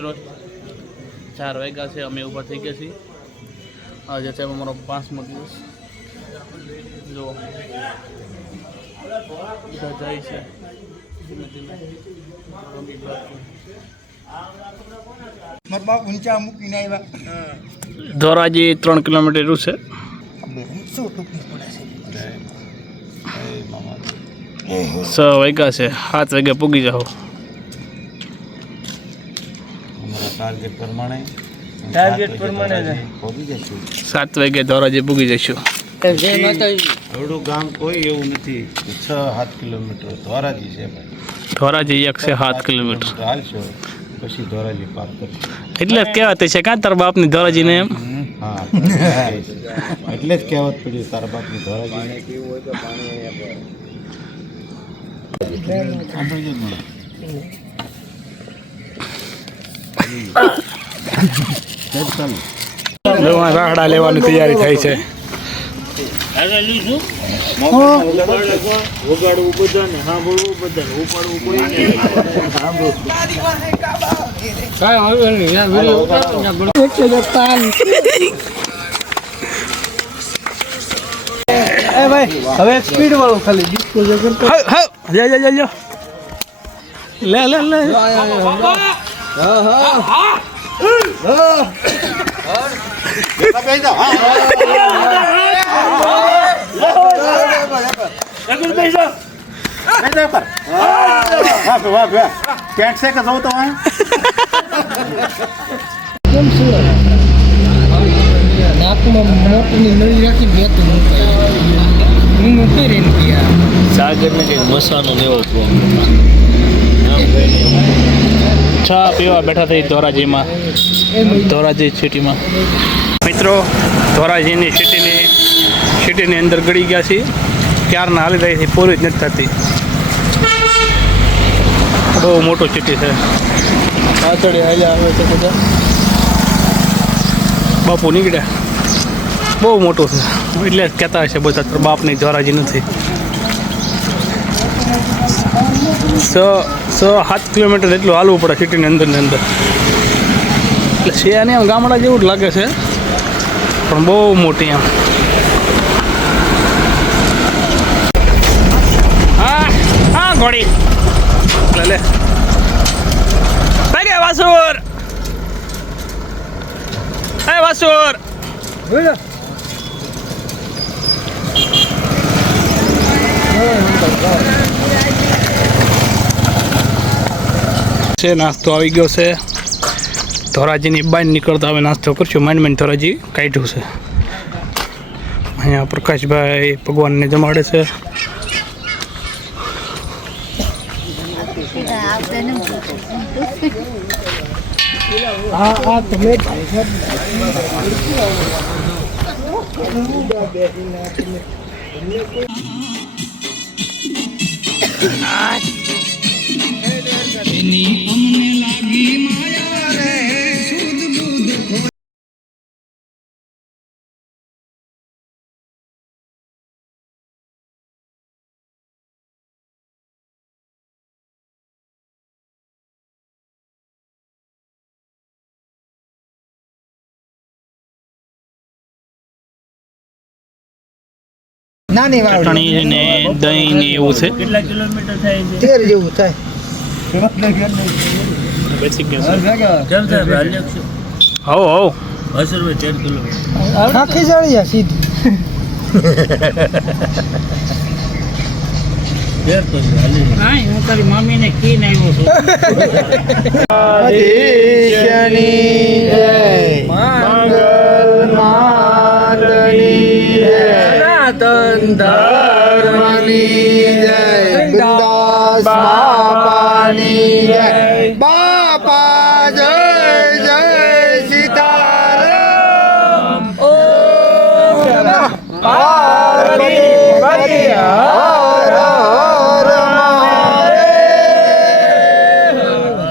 મિત્રો 4 વાગ્યા છે, અમે ઊભા થઈ ગયા છીએ। આજે છે અમારો 5મો દિવસ। જો બધા જાય છે ધીમે ધીમે। ઊંચા મૂકીને આવ્યા। ધોરાજી 3 કિલોમીટર છે। 6 વાગ્યા છે, 7 વાગે પૂગી જાઓ। ટાર્ગેટ પ્રમાણે 7 વાગે ધોરાજી પૂગી જઈશું। એવડું ગામ કોઈ એવું નથી। 6-7 કિલોમીટર ધોરાજી છે ભાઈ। ધોરાજી 1 છે 7 કિલોમીટર હાલશો પછી ધોરાજી પાર કરશો। એટલે કહેવત છે કાં તારા બાપની ધોરાજીને એમ? હા એટલે જ કહેવત પડી તારા બાપની ધોરાજીને કેવું હોય તો પાણી રાહડા લેવાની તૈયારી થાય છે। હવે સ્પીડ વાળું ખાલી લે લે લે સાગર ને કઈ મસાલો લેવો ચા પીવા બેઠા થઈ ધોરાજીમાં, ધોરાજી સિટીમાં। મિત્રો ધોરાજીની સિટીની અંદર ગળી ગયા છીએ। ક્યારના હાલી રહી છે, પૂરી જ નથી થતી। બહુ મોટું સિટી છે। પાછળ હાલ્યા આવે છે બધા બાપુ નીકળ્યા। બહુ મોટું છે એટલે જ કહેતા હશે બધા તારા બાપની ધોરાજી નથી। 6-7 કિલોમીટર એટલું હાલવું પડે સિટીની અંદર એટલે છે ને એમ ગામડા જેવું જ લાગે છે પણ બહુ મોટી એમ। હા હા ઘોડી લે ભાઈ ગયા વાસુર। હે વાસુર છે નાસ્તો આવી ગયો છે। ધોરાજીની બહાર નીકળતા હવે નાસ્તો કરશું। માંડ ધોરાજી કાઢ્યું છે। અહીંયા પ્રકાશભાઈ ભગવાનને જમાડે છે। નાની ચટણી ને દહીં ને એવું છે। કેટલા કિલોમીટર થાય છે? 13 જેવું થાય। બેસી ગયા કેમ સાહેબ હાલ્યો છો? હો હો 13 કિલોમીટર આખી જળી સીધી હું તારી મમ્મીને કહીને આવ્યો છું। સનાતન ધર્મની જય, દાસ બાપાની જય, બાપા જય જય સીતારામ। ઓમ નમઃ પાર્વતી પતિ હર હર મહાદેવ।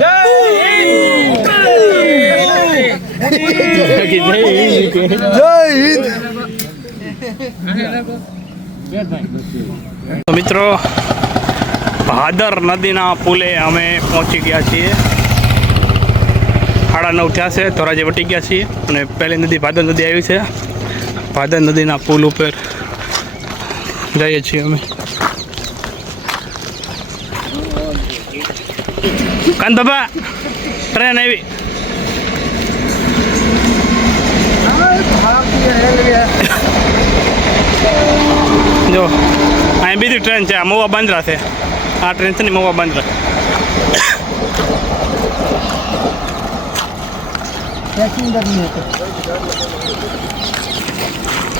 જય હિન્દ, જય હિન્દ। તો મિત્રો ભાદર નદીના પુલે અમે પહોંચી ગયા છીએ। 9:30 થયા છે. ધોરાજી વટી ગયા છીએ અને પહેલી નદી ભાદર નદી આવી છે. ભાદર નદીના પુલ ઉપર જઈએ છીએ અમે. કાન બાબા ટ્રેન આવી. જો અહીં બીજી ટ્રેન છે. આ મહુવા બાંદ્રા છે. આ ટ્રેન છે ને મહુવા બાંદ્રા.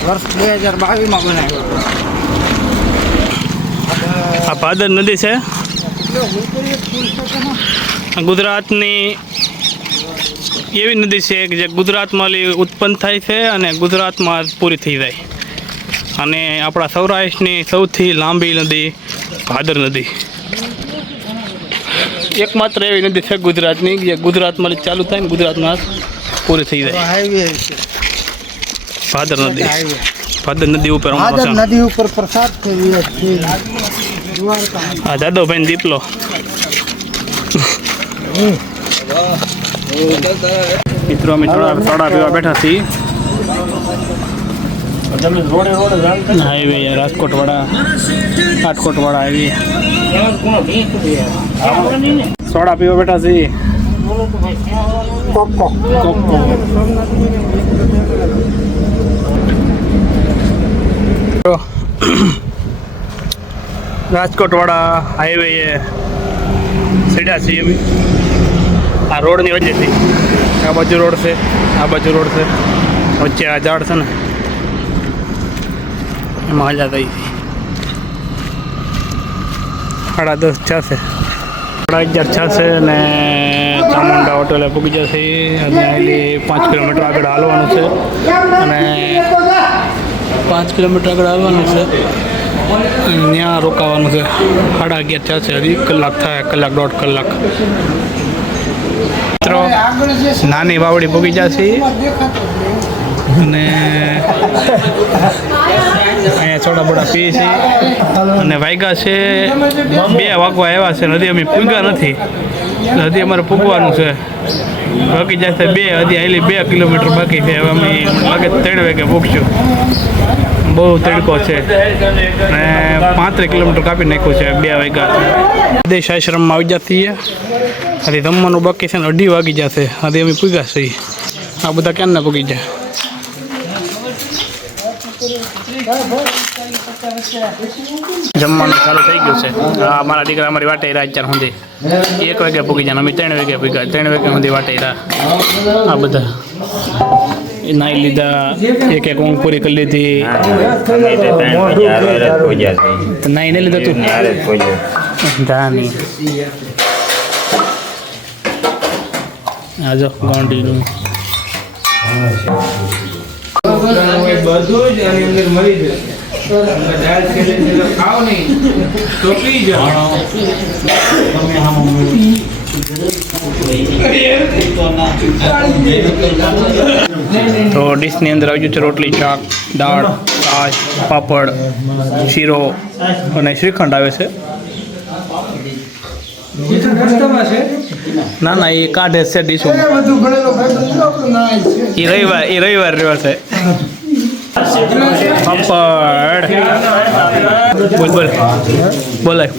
વર્ષ 2022 બનાવ્યો. આ ભાદર નદી છે. ગુજરાતની એવી નદી છે કે જે ગુજરાતમાં ઉત્પન્ન થાય છે અને ગુજરાતમાં પૂરી થઈ જાય. અને આપણા સૌરાષ્ટ્રની સૌથી લાંબી નદી ભાદર નદી એકમાત્ર એવી નદી છે ગુજરાતની જે ગુજરાતમાં ચાલુ થાય ને ગુજરાતમાં પૂરી થઈ જાય. ભાદર નદી. ભાદર નદી ઉપર નદી ઉપર પ્રસાદ છે. હા જાદવભાઈ દીપલો. મિત્રો અમે થોડા પીવા બેઠા છીએ. હાઈવે રાજકોટ વાળા આવી સોડા પીવા બેઠા છીએ. રાજકોટ વાળા હાઈવે સીડા છીએ અમે. આ રોડની વચ્ચેથી આ બાજુ રોડ છે, આ બાજુ રોડ છે, વચ્ચે આ ઝાડ છે ને એમાં હજા થઈ. 10:30 થશે. 11:30 થશે અને ચામુંડા હોટલે પૂગી જશે. અને અહીંથી 5 કિલોમીટર આગળ હાલવાનું છે અને 5 કિલોમીટર આગળ હાલવાનું છે. ત્યાં રોકાવાનું છે. 11:30 થશે. હજી કલાક થાય, કલાક 1.5 કલાક. મિત્રો નાની વાવડી પૂગી જશે અને અહીંયા થોડા બોડા પીએ છીએ અને વાગ્યા છે 2 વાગવા આવ્યા છે. હજી અમે પૂગ્યા નથી. હજી અમારે પૂગવાનું છે. બાકી જશે 2. હજી આટલી 2 કિલોમીટર બાકી છે. હવે અમે લાગે 3 વાગે પૂગશું. બહુ તડકો છે અને 35 કિલોમીટર કાપી નાખ્યું છે. 2 વાગ્યા દેશ આશ્રમમાં આવી જતી છે. હજી જમવાનું બાકી છે ને 2:30 વાગી જશે. હજી અમે પૂગ્યા છીએ. આ બધા ક્યાં ના પૂગી જાય. જમવાનું ચાલુ થઈ ગયું છે. મારા દીકરા અમારી વાટે રહ્યા અત્યાર સુધી 1 વાગે પૂગી જાય. અમે 3 વાગે પૂગ્યા. 3 વાગે સુધી વાટે રહ્યા. આ બધા નાઈ લીધા. એક ઊંઘ પૂરી કરી લીધી. નાઈ નહીં લીધા તું ધાની. આજો ગોંડીનું બધું જ આની અંદર મળી જાય. ખાવ નહીં તો પી જાઓ. તો ડીશની અંદર આવી ગયું છે રોટલી, શાક, દાળ, છાશ, પાપડ, શીરો અને શ્રીખંડ આવે છે. ના ના એ કાઢે છે ડીશો. એ રવિવાર રહ્યો છે. પાપડ બોલ બોલ બોલાય.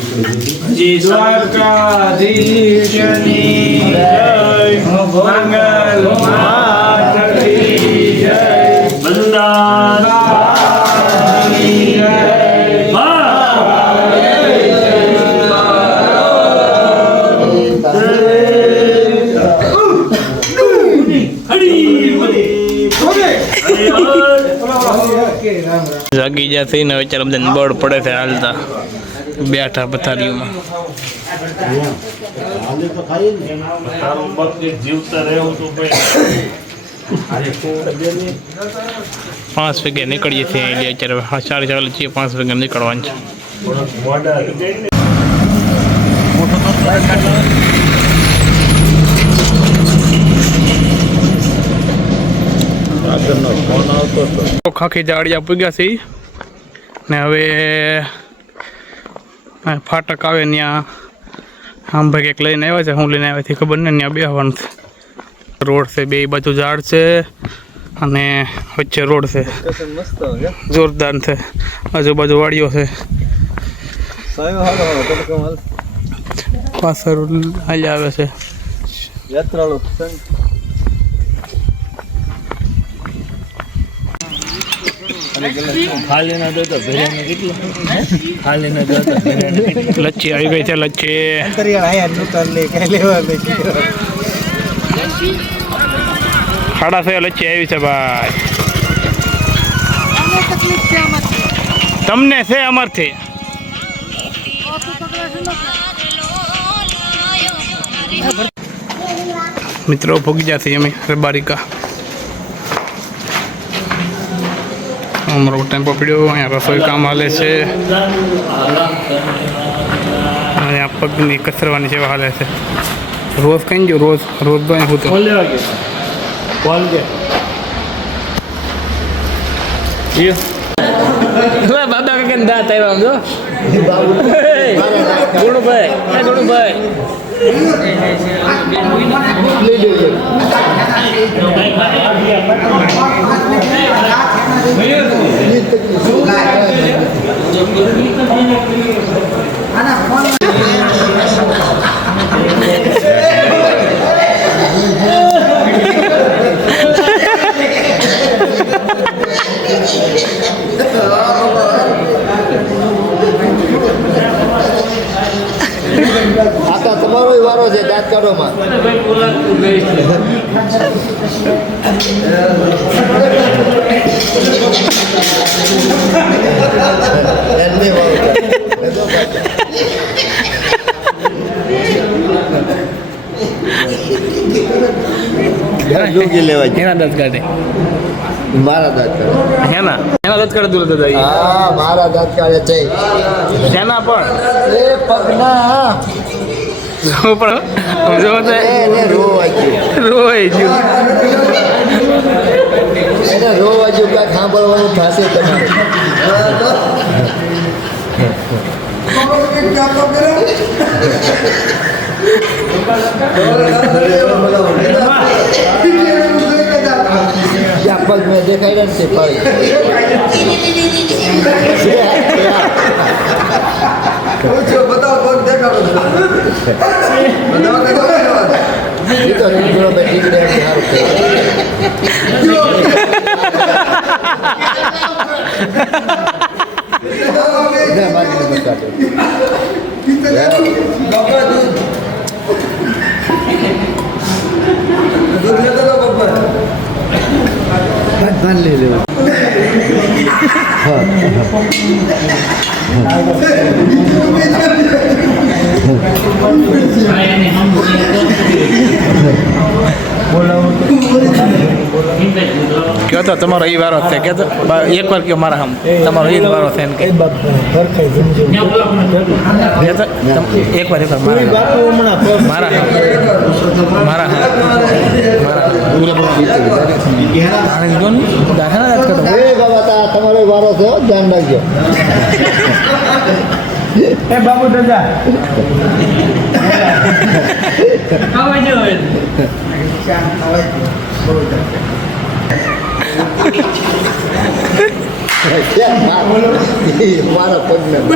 જાગી જ્યાં થઈને વિચાર બધાને બળ પડે છે હાલતા બેઠા પથારીઓમાં. પાંચ વાગે નીકળીએ છીએ અત્યારે 4:30 છીએ. 5 વાગે નીકળવાનું છે. ખાખી જાડિયા પૂગ્યા છે ને હવે ફાટક આવે ત્યાં આમ ભાઈ કંઈક લઈને આવ્યા છે. હું લઈને આવ્યા ખબર નહીં. ત્યાં બેસવાનું છે. રોડ છે, બે બાજુ ઝાડ છે અને વચ્ચે રોડ છે. જોરદાર છે. આજુબાજુ વાડીઓ છે. પાછળ હાલ્યા આવે છે. લચ્છી આવી ગઈ છે. લચ્છી ખાડા છે. લચ્છી આવી છે ભાઈ. તમને છે અમારથી. મિત્રો ભોગી જશે અમે રબારિકા. અમારો ટેમ્પો પીડ્યો. અહીંયા રસોઈ કામ હાલે છે. અહીંયા પગની કસરવાની સેવા હાલે છે. રોજ કઈ ગયો. રોજ ભાઈ હું તો બાબા કાકા દાંત આવ્યા આમ જો. ગુણુભાઈ તમારો વારો છે દાંત કાઢોમાં. યોગી લેવાય. એના દાંત કાઢે. મારા દાંત કાઢે. એના દાંત કાઢે દૂર દાદા. હા મારા દાંત કાઢે છે. એના પણ એ પગના પણ જો એને રોવાઈ ગયું. એને રોવા જો કાંઈ સાંભળવાનું થશે તમારે. ત્યાં પગ મેં દેખાડ્યા ને તે પગ લઈ લેવું. કયો તો તમારો એ વારો છે. કે એકવાર કયો મારા આમ તમારો એ વારો છે એમ કે એકવાર મારા તમારો વારો છે. ધ્યાન રાખજો. બાબુ દાદા મારા પગને